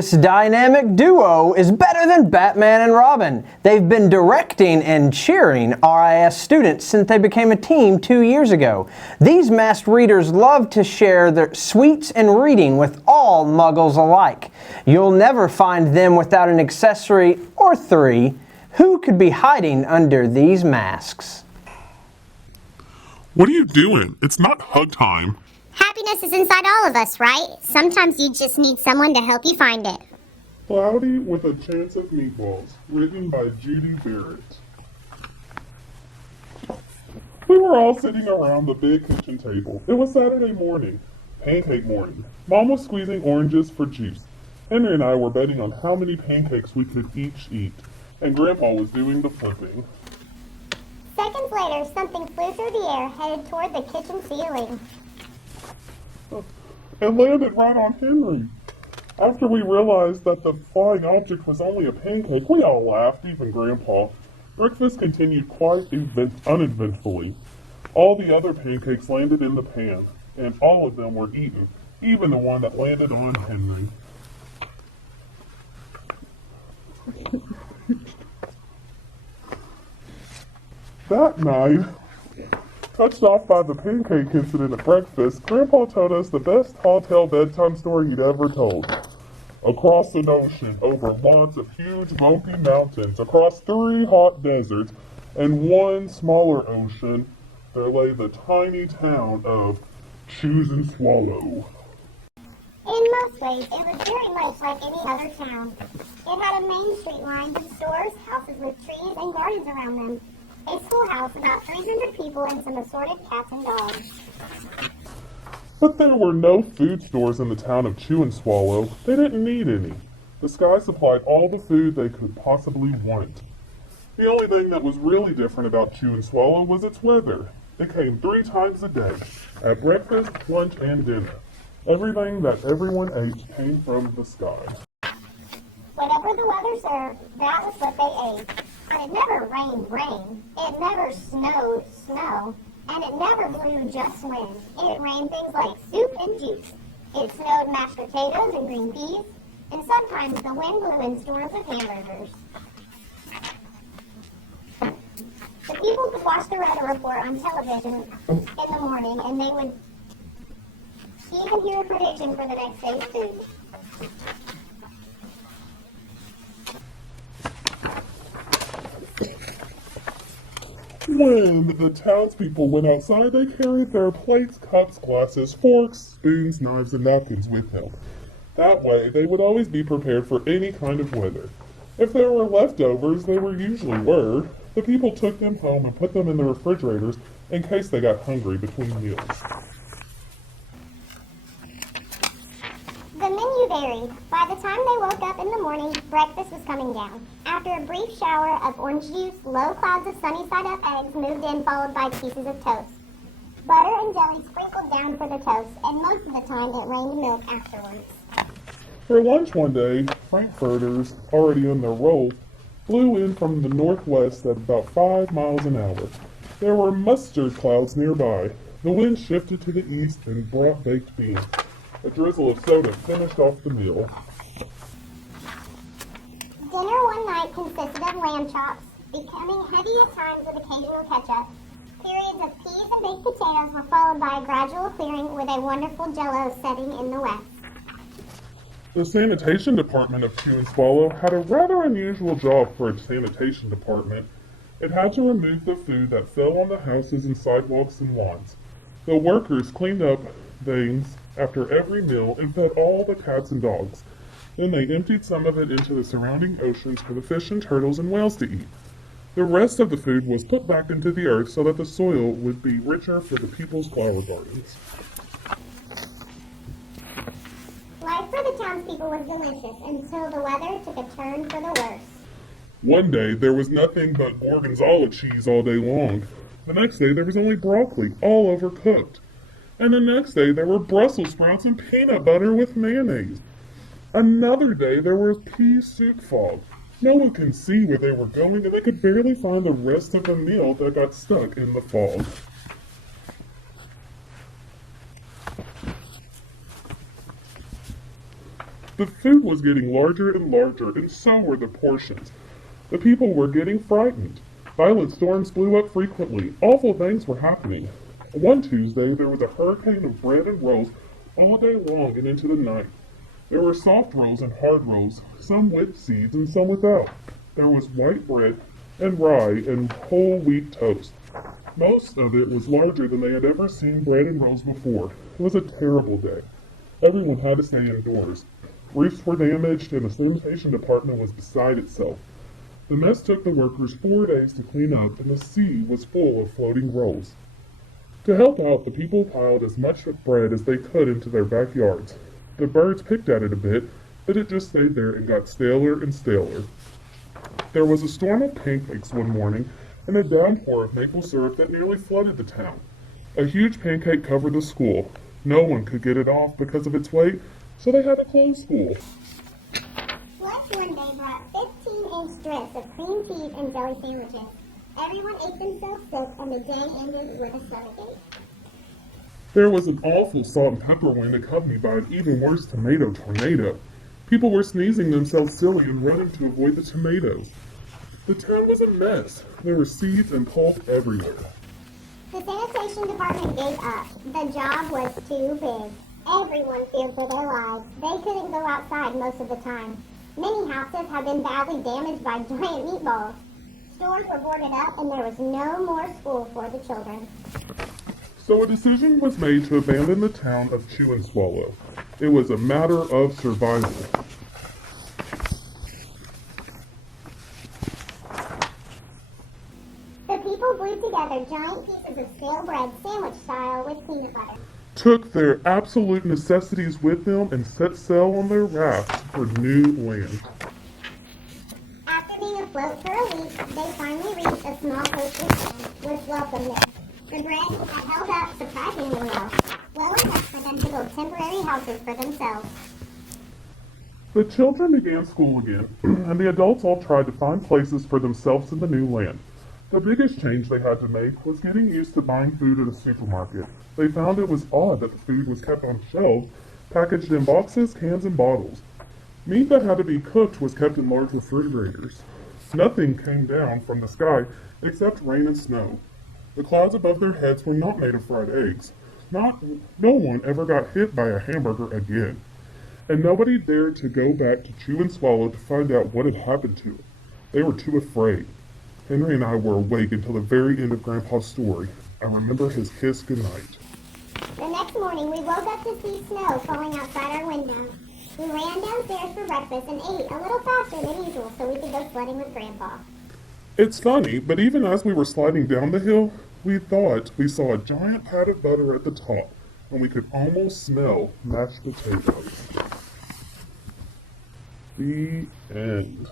This dynamic duo is better than Batman and Robin. They've been directing and cheering RIS students since they became a team 2 years ago. These masked readers love to share their sweets and reading with all muggles alike. You'll never find them without an accessory or three. Who could be hiding under these masks? What are you doing? It's not hug time. Happiness is inside all of us, right? Sometimes you just need someone to help you find it. Cloudy with a Chance of Meatballs, written by Judy Barrett. We were all sitting around the big kitchen table. It was Saturday morning, pancake morning. Mom was squeezing oranges for juice. Henry and I were betting on how many pancakes we could each eat, and Grandpa was doing the flipping. Seconds later, something flew through the air, headed toward the kitchen ceiling. It landed right on Henry. After we realized that the flying object was only a pancake, we all laughed, even Grandpa. Breakfast continued quite uneventfully. All the other pancakes landed in the pan, and all of them were eaten, even the one that landed on Henry. That night, touched off by the pancake incident at breakfast, Grandpa told us the best tall-tale bedtime story he'd ever told. Across an ocean, over lots of huge bumpy mountains, across 3 hot deserts, and 1 smaller ocean, there lay the tiny town of Choose and Swallow. In most ways, it was very much like any other town. It had a main street lined with stores, houses with trees, and gardens around them. A schoolhouse, about 300 people, and some assorted cats and dogs. But there were no food stores in the town of Chew and Swallow. They didn't need any. The sky supplied all the food they could possibly want. The only thing that was really different about Chew and Swallow was its weather. It came 3 times a day, at breakfast, lunch, and dinner. Everything that everyone ate came from the sky. Whatever the weather served, that was what they ate. And it never rained rain, it never snowed snow, and it never blew just wind. It rained things like soup and juice. It snowed mashed potatoes and green peas, and sometimes the wind blew in storms of hamburgers. The people could watch the weather report on television in the morning, and they would even hear a prediction for the next day's food. When the townspeople went outside, they carried their plates, cups, glasses, forks, spoons, knives, and napkins with them. That way, they would always be prepared for any kind of weather. If there were leftovers, they usually were, the people took them home and put them in the refrigerators in case they got hungry between meals. The menu varied. By the time they woke up in the morning, breakfast was coming down. After a brief shower of orange juice, low clouds of sunny-side-up eggs moved in, followed by pieces of toast. Butter and jelly sprinkled down for the toast, and most of the time it rained milk afterwards. For lunch one day, frankfurters, already on their roll, blew in from the northwest at about 5 miles an hour. There were mustard clouds nearby. The wind shifted to the east and brought baked beans. A drizzle of soda finished off the meal. Dinner one night consisted of lamb chops, becoming heavy at times with occasional ketchup. Periods of peas and baked potatoes were followed by a gradual clearing with a wonderful jello setting in the west. The sanitation department of Chew and Swallow had a rather unusual job for a sanitation department. It had to remove the food that fell on the houses and sidewalks and lawns. The workers cleaned up things after every meal and fed all the cats and dogs. Then they emptied some of it into the surrounding oceans for the fish and turtles and whales to eat. The rest of the food was put back into the earth so that the soil would be richer for the people's flower gardens. Life for the townspeople was delicious until the weather took a turn for the worse. One day there was nothing but gorgonzola cheese all day long. The next day there was only broccoli, all overcooked. And the next day there were Brussels sprouts and peanut butter with mayonnaise. Another day there was pea soup fog. No one could see where they were going, and they could barely find the rest of the meal that got stuck in the fog. The food was getting larger and larger, and so were the portions. The people were getting frightened. Violent storms blew up frequently. Awful things were happening. One Tuesday, there was a hurricane of bread and rolls all day long and into the night. There were soft rolls and hard rolls, some with seeds and some without. There was white bread and rye and whole wheat toast. Most of it was larger than they had ever seen bread and rolls before. It was a terrible day. Everyone had to stay indoors. Roofs were damaged and the sanitation department was beside itself. The mess took the workers 4 days to clean up, and the sea was full of floating rolls. To help out, the people piled as much bread as they could into their backyards. The birds picked at it a bit, but it just stayed there and got staler and staler. There was a storm of pancakes one morning, and a downpour of maple syrup that nearly flooded the town. A huge pancake covered the school. No one could get it off because of its weight, so they had to close school. Lunch one day brought 15-inch strips of cream cheese and jelly sandwiches. Everyone ate themselves sick, and the day ended with a stomachache. There was an awful salt and pepper wind accompanied by an even worse tomato tornado. People were sneezing themselves silly and running to avoid the tomatoes. The town was a mess. There were seeds and pulp everywhere. The sanitation department gave up. The job was too big. Everyone feared for their lives. They couldn't go outside most of the time. Many houses had been badly damaged by giant meatballs. Stores were boarded up, and there was no more school for the children. So a decision was made to abandon the town of Chew and Swallow. It was a matter of survival. The people glued together giant pieces of stale bread, sandwich style, with peanut butter. Took their absolute necessities with them and set sail on their rafts for new land. After being afloat for a week, they finally reached a small coastal town, which welcomed them. The bread had held up surprisingly well enough for them to build temporary houses for themselves. The children began school again, and the adults all tried to find places for themselves in the new land. The biggest change they had to make was getting used to buying food at a supermarket. They found it was odd that the food was kept on shelves, packaged in boxes, cans, and bottles. Meat that had to be cooked was kept in large refrigerators. Nothing came down from the sky except rain and snow. The clouds above their heads were not made of fried eggs. No one ever got hit by a hamburger again. And nobody dared to go back to Chew and Swallow to find out what had happened to it. They were too afraid. Henry and I were awake until the very end of Grandpa's story. I remember his kiss goodnight. The next morning, we woke up to see snow falling outside our window. We ran downstairs for breakfast and ate a little faster than usual so we could go sledding with Grandpa. It's funny, but even as we were sliding down the hill, we thought we saw a giant pat of butter at the top, and we could almost smell mashed potatoes. The end.